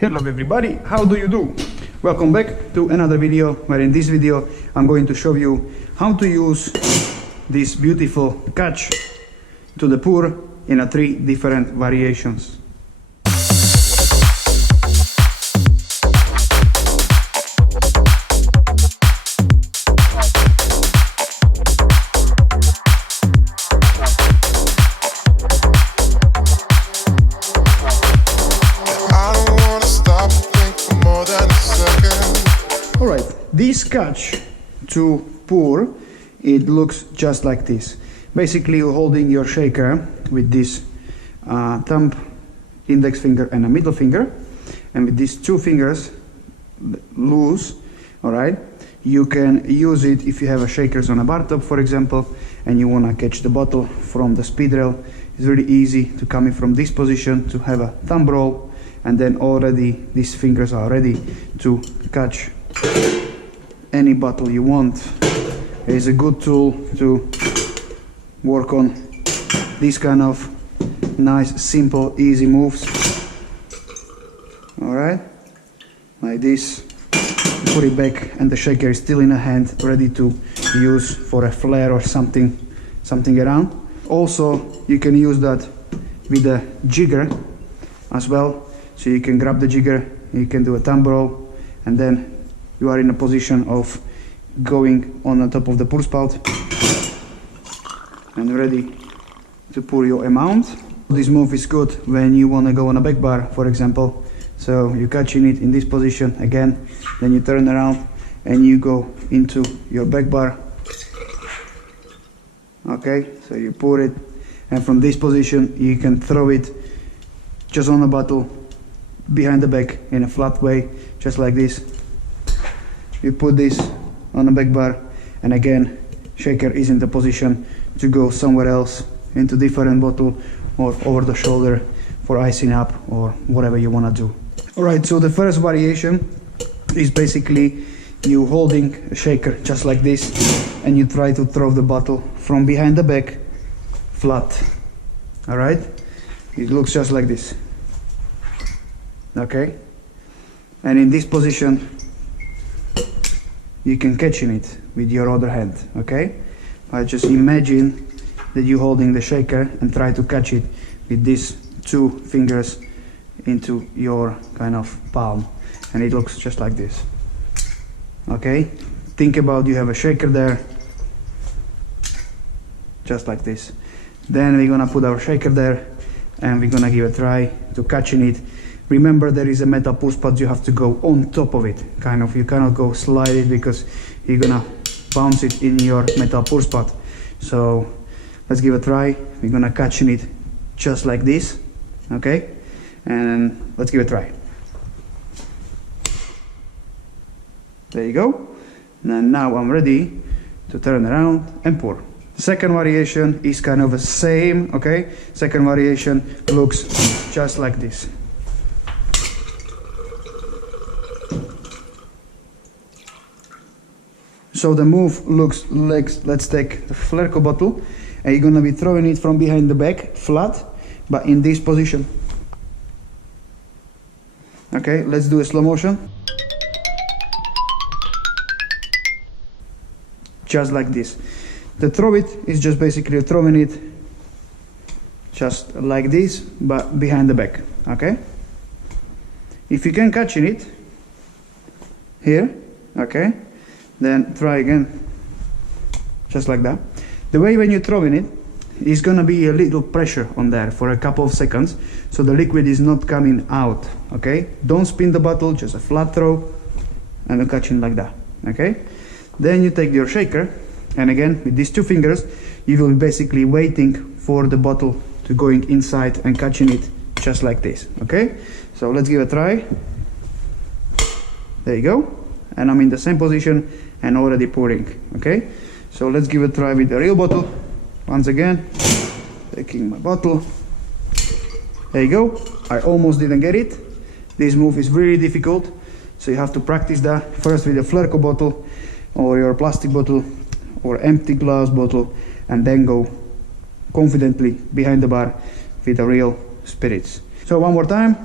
Hello everybody, how do you do? Welcome back to another video, where in this video I'm going to show you how to use this beautiful catch to the pour in 3 different variations. This catch to pour, it looks just like this. Basically, you're holding your shaker with this thumb, index finger and a middle finger, and with these 2 fingers loose, alright, you can use it if you have a shakers on a bar top, for example, and you want to catch the bottle from the speed rail. It's really easy to come in from this position to have a thumb roll, and then already these fingers are ready to catch any bottle you want. It's a good tool to work on these kind of nice, simple, easy moves. Alright, like this. Put it back and the shaker is still in a hand, ready to use for a flare or something around. Also, you can use that with a jigger as well. So you can grab the jigger, you can do a thumb roll, and then you are in a position of going on the top of the pour spout and ready to pour your amount. This move is good when you want to go on a back bar, for example. So you're catching it in this position again, then you turn around and you go into your back bar. Okay, so you pour it, and from this position you can throw it just on the bottle behind the back in a flat way, just like this. You put this on the back bar, and again shaker is in the position to go somewhere else into different bottle or over the shoulder for icing up or whatever you want to do. Alright, so the first variation is basically you holding a shaker just like this, and you try to throw the bottle from behind the back flat. Alright, it looks just like this. Okay, and in this position you can catch in it with your other hand. Okay, I just imagine that you're holding the shaker and try to catch it with these 2 fingers into your kind of palm, and it looks just like this. Okay, think about you have a shaker there, just like this. Then we're gonna put our shaker there and we're gonna give a try to catching it. Remember, there is a metal pour spot, you have to go on top of it, kind of. You cannot go slide it because you're gonna bounce it in your metal pour spot. So let's give a try. We're gonna catch it just like this, okay? And let's give it a try. There you go. And now I'm ready to turn around and pour. The second variation is kind of the same, okay? Second variation looks just like this. So the move looks like, let's take the Flair Pour bottle, and you're gonna be throwing it from behind the back, flat, but in this position. Okay, let's do a slow motion. Just like this. The throw it is just basically throwing it just like this, but behind the back, okay? If you can catch it here, okay? Then try again, just like that. The way when you're throwing it, is gonna be a little pressure on there for a couple of seconds, so the liquid is not coming out, okay? Don't spin the bottle, just a flat throw, and then catching like that, okay? Then you take your shaker, and again, with these 2 fingers, you will be basically waiting for the bottle to going inside and catching it just like this, okay? So let's give it a try. There you go. And I'm in the same position and already pouring, okay? So let's give it a try with the real bottle. Once again, taking my bottle. There you go. I almost didn't get it. This move is really difficult, so you have to practice that first with a Flair Pour bottle or your plastic bottle or empty glass bottle, and then go confidently behind the bar with the real spirits. So one more time.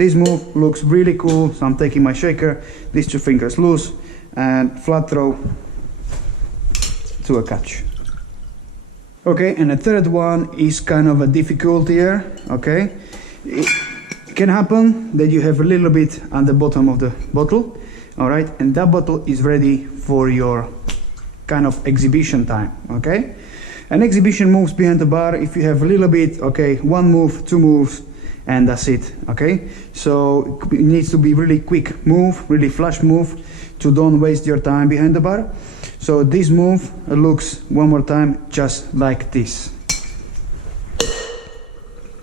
This move looks really cool, so I'm taking my shaker, these two fingers loose, and flat throw to a catch. Okay, and the third one is kind of a difficult here, okay? It can happen that you have a little bit on the bottom of the bottle, all right? And that bottle is ready for your kind of exhibition time, okay? An exhibition moves behind the bar, if you have a little bit, okay, one move, two moves, and that's it, okay? So it needs to be really quick move, really flash move, to don't waste your time behind the bar. So this move looks one more time just like this.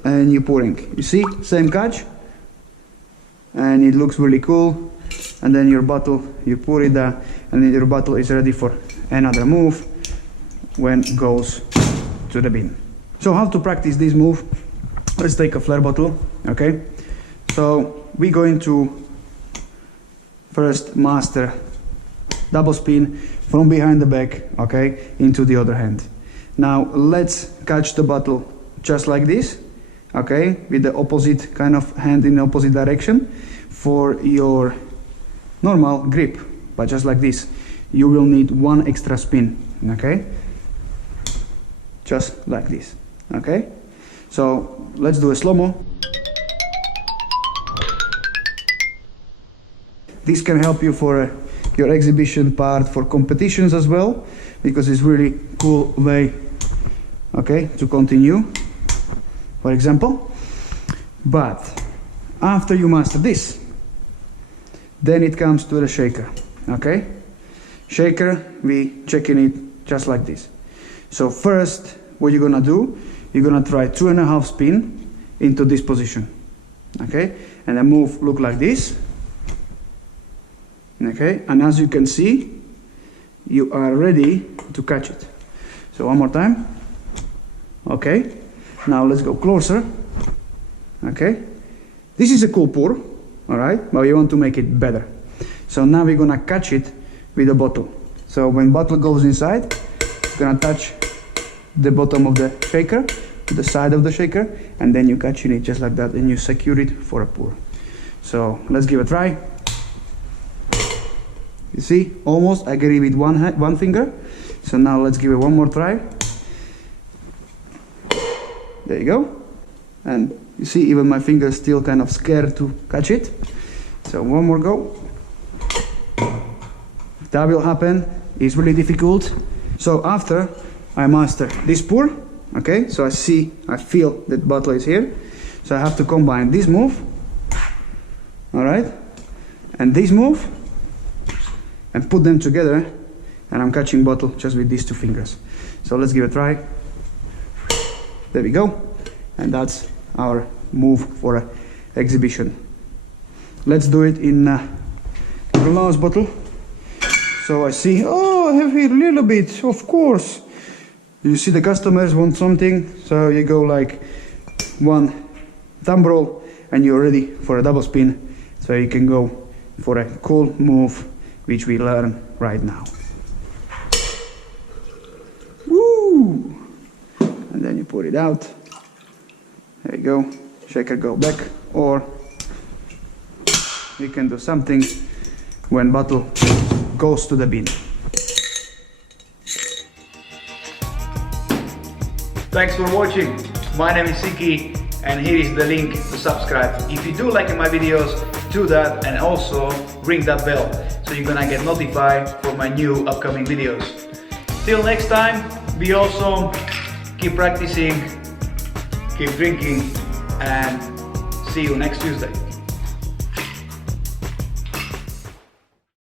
And you're pouring. You see, same catch. And it looks really cool. And then your bottle, you pour it there, and then your bottle is ready for another move when it goes to the bin. So how to practice this move? Let's take a Flair bottle, okay? So we're going to first master double spin from behind the back, okay, into the other hand. Now let's catch the bottle just like this, okay, with the opposite kind of hand in the opposite direction for your normal grip, but just like this. You will need one extra spin, okay, just like this, okay. So let's do a slow-mo. This can help you for your exhibition part for competitions as well, because it's really cool way, okay, to continue, for example. But after you master this, then it comes to the shaker, okay? Shaker, we checking it just like this. So first, what you're gonna do, you're gonna try 2.5 spin into this position, okay? And the move look like this. Okay, and as you can see, you are ready to catch it. So one more time. Okay, now let's go closer. Okay, this is a cool pour, all right, but we want to make it better. So now we're gonna catch it with a bottle. So when bottle goes inside, it's gonna touch the bottom of the shaker, the side of the shaker, and then you catching it just like that, and you secure it for a pour. So let's give it a try. You see, almost I get it with one finger. So now let's give it one more try. There you go. And you see, even my finger is still kind of scared to catch it. So one more go. That will happen. It's really difficult. So after I master this pour, okay, so I feel that bottle is here. So I have to combine this move, all right, and this move, and put them together, and I'm catching bottle just with these two fingers. So let's give it a try. There we go. And that's our move for an exhibition. Let's do it in a glass bottle. So I see, oh, I have here a little bit, of course. You see the customers want something, so you go like one thumb roll, and you're ready for a double spin. So you can go for a cool move, which we learn right now. Woo! And then you put it out. There you go. Shaker go back, or you can do something when bottle goes to the bin. Thanks for watching. My name is Sikky, and here is the link to subscribe. If you do like my videos, do that, and also ring that bell so you're gonna get notified for my new upcoming videos. Till next time, be awesome, keep practicing, keep drinking, and see you next Tuesday.